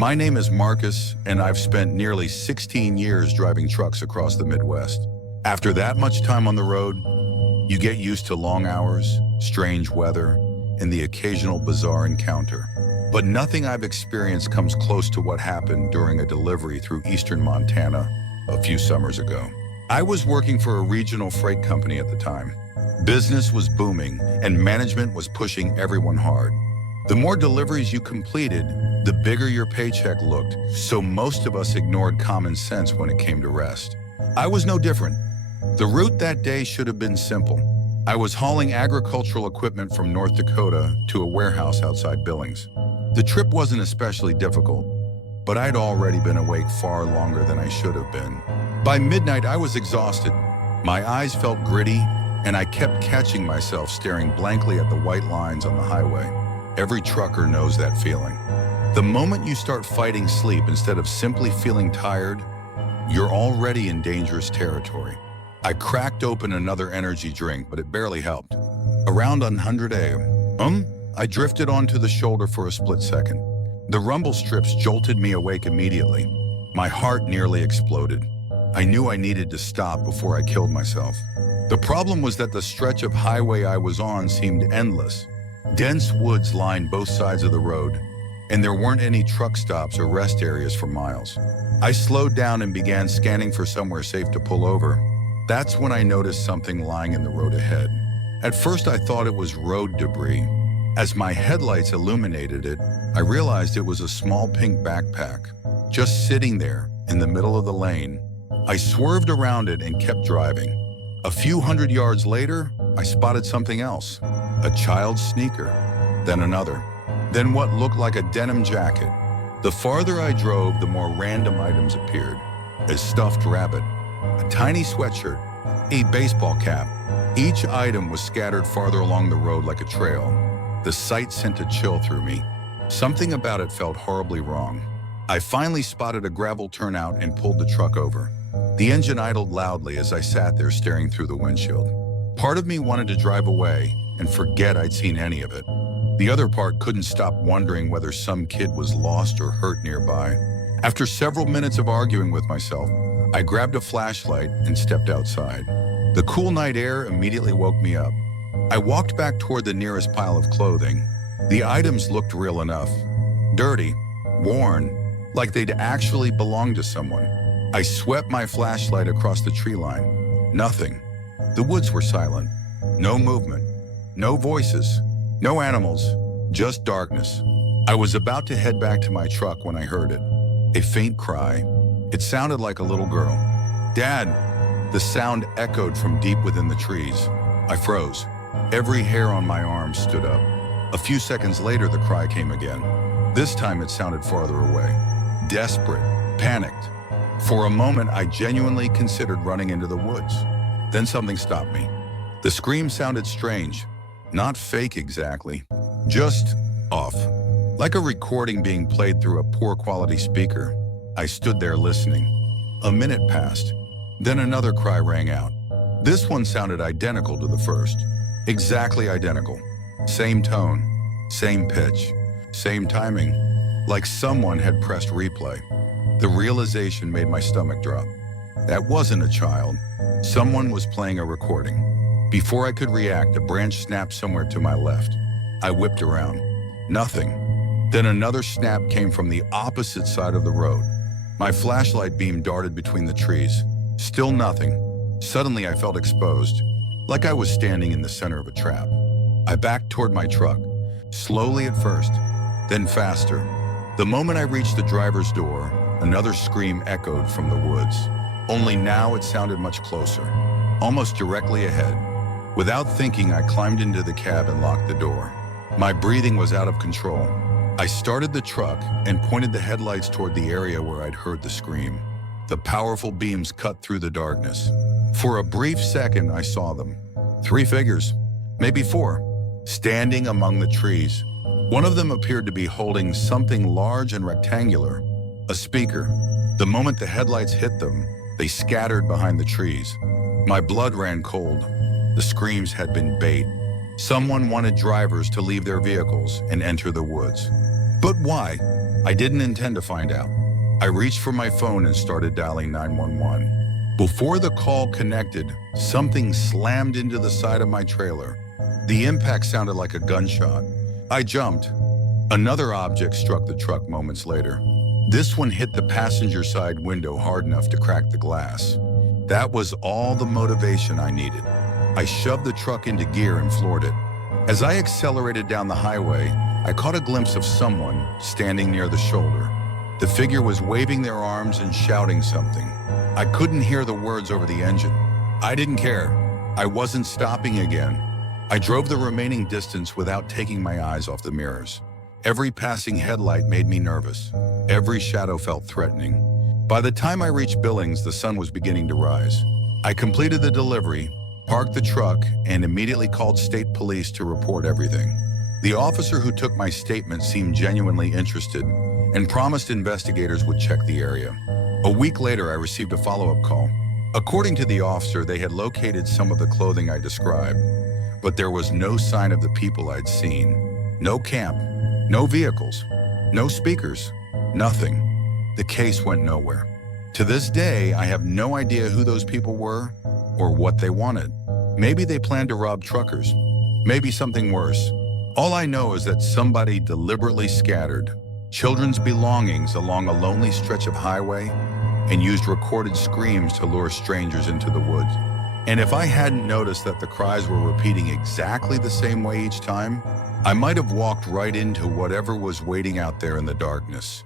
My name is Marcus, and I've spent nearly 16 years driving trucks across the Midwest. After that much time on the road, you get used to long hours, strange weather, and the occasional bizarre encounter. But nothing I've experienced comes close to what happened during a delivery through eastern Montana a few summers ago. I was working for a regional freight company at the time. Business was booming, and management was pushing everyone hard. The more deliveries you completed, the bigger your paycheck looked, so most of us ignored common sense when it came to rest. I was no different. The route that day should have been simple. I was hauling agricultural equipment from North Dakota to a warehouse outside Billings. The trip wasn't especially difficult, but I'd already been awake far longer than I should have been. By midnight, I was exhausted. My eyes felt gritty, and I kept catching myself staring blankly at the white lines on the highway. Every trucker knows that feeling. The moment you start fighting sleep instead of simply feeling tired, you're already in dangerous territory. I cracked open another energy drink, but it barely helped. Around 100 a.m., I drifted onto the shoulder for a split second. The rumble strips jolted me awake immediately. My heart nearly exploded. I knew I needed to stop before I killed myself. The problem was that the stretch of highway I was on seemed endless. Dense woods lined both sides of the road, and there weren't any truck stops or rest areas for miles. I slowed down and began scanning for somewhere safe to pull over. That's when I noticed something lying in the road ahead. At first, I thought it was road debris. As my headlights illuminated it, I realized it was a small pink backpack, just sitting there in the middle of the lane. I swerved around it and kept driving. A few hundred yards later, I spotted something else. A child's sneaker, then another, then what looked like a denim jacket. The farther I drove, the more random items appeared. A stuffed rabbit, a tiny sweatshirt, a baseball cap. Each item was scattered farther along the road like a trail. The sight sent a chill through me. Something about it felt horribly wrong. I finally spotted a gravel turnout and pulled the truck over. The engine idled loudly as I sat there staring through the windshield. Part of me wanted to drive away and forget I'd seen any of it. The other part couldn't stop wondering whether some kid was lost or hurt nearby. After several minutes of arguing with myself, I grabbed a flashlight and stepped outside. The cool night air immediately woke me up. I walked back toward the nearest pile of clothing. The items looked real enough. Dirty, worn, like they'd actually belonged to someone. I swept my flashlight across the tree line. Nothing. The woods were silent. No movement. No voices. No animals. Just darkness. I was about to head back to my truck when I heard it. A faint cry. It sounded like a little girl. "Dad!" The sound echoed from deep within the trees. I froze. Every hair on my arm stood up. A few seconds later, the cry came again. This time it sounded farther away. Desperate. Panicked. For a moment, I genuinely considered running into the woods. Then something stopped me. The scream sounded strange. Not fake exactly. Just off. Like a recording being played through a poor quality speaker. I stood there listening. A minute passed. Then another cry rang out. This one sounded identical to the first. Exactly identical. Same tone, same pitch, same timing. Like someone had pressed replay. The realization made my stomach drop. That wasn't a child. Someone was playing a recording. Before I could react, a branch snapped somewhere to my left. I whipped around. Nothing. Then another snap came from the opposite side of the road. My flashlight beam darted between the trees. Still nothing. Suddenly I felt exposed, like I was standing in the center of a trap. I backed toward my truck, slowly at first, then faster. The moment I reached the driver's door, another scream echoed from the woods. Only now it sounded much closer, almost directly ahead. Without thinking, I climbed into the cab and locked the door. My breathing was out of control. I started the truck and pointed the headlights toward the area where I'd heard the scream. The powerful beams cut through the darkness. For a brief second, I saw them. 3 figures, maybe 4, standing among the trees. One of them appeared to be holding something large and rectangular, a speaker. The moment the headlights hit them, they scattered behind the trees. My blood ran cold. The screams had been bait. Someone wanted drivers to leave their vehicles and enter the woods. But why? I didn't intend to find out. I reached for my phone and started dialing 911. Before the call connected, something slammed into the side of my trailer. The impact sounded like a gunshot. I jumped. Another object struck the truck moments later. This one hit the passenger side window hard enough to crack the glass. That was all the motivation I needed. I shoved the truck into gear and floored it. As I accelerated down the highway, I caught a glimpse of someone standing near the shoulder. The figure was waving their arms and shouting something. I couldn't hear the words over the engine. I didn't care. I wasn't stopping again. I drove the remaining distance without taking my eyes off the mirrors. Every passing headlight made me nervous. Every shadow felt threatening. By the time I reached Billings, the sun was beginning to rise. I completed the delivery, parked the truck, and immediately called state police to report everything. The officer who took my statement seemed genuinely interested and promised investigators would check the area. A week later, I received a follow-up call. According to the officer, they had located some of the clothing I described, but there was no sign of the people I'd seen. No camp, no vehicles, no speakers, nothing. The case went nowhere. To this day, I have no idea who those people were or what they wanted. Maybe they planned to rob truckers, maybe something worse. All I know is that somebody deliberately scattered children's belongings along a lonely stretch of highway and used recorded screams to lure strangers into the woods. And if I hadn't noticed that the cries were repeating exactly the same way each time, I might have walked right into whatever was waiting out there in the darkness.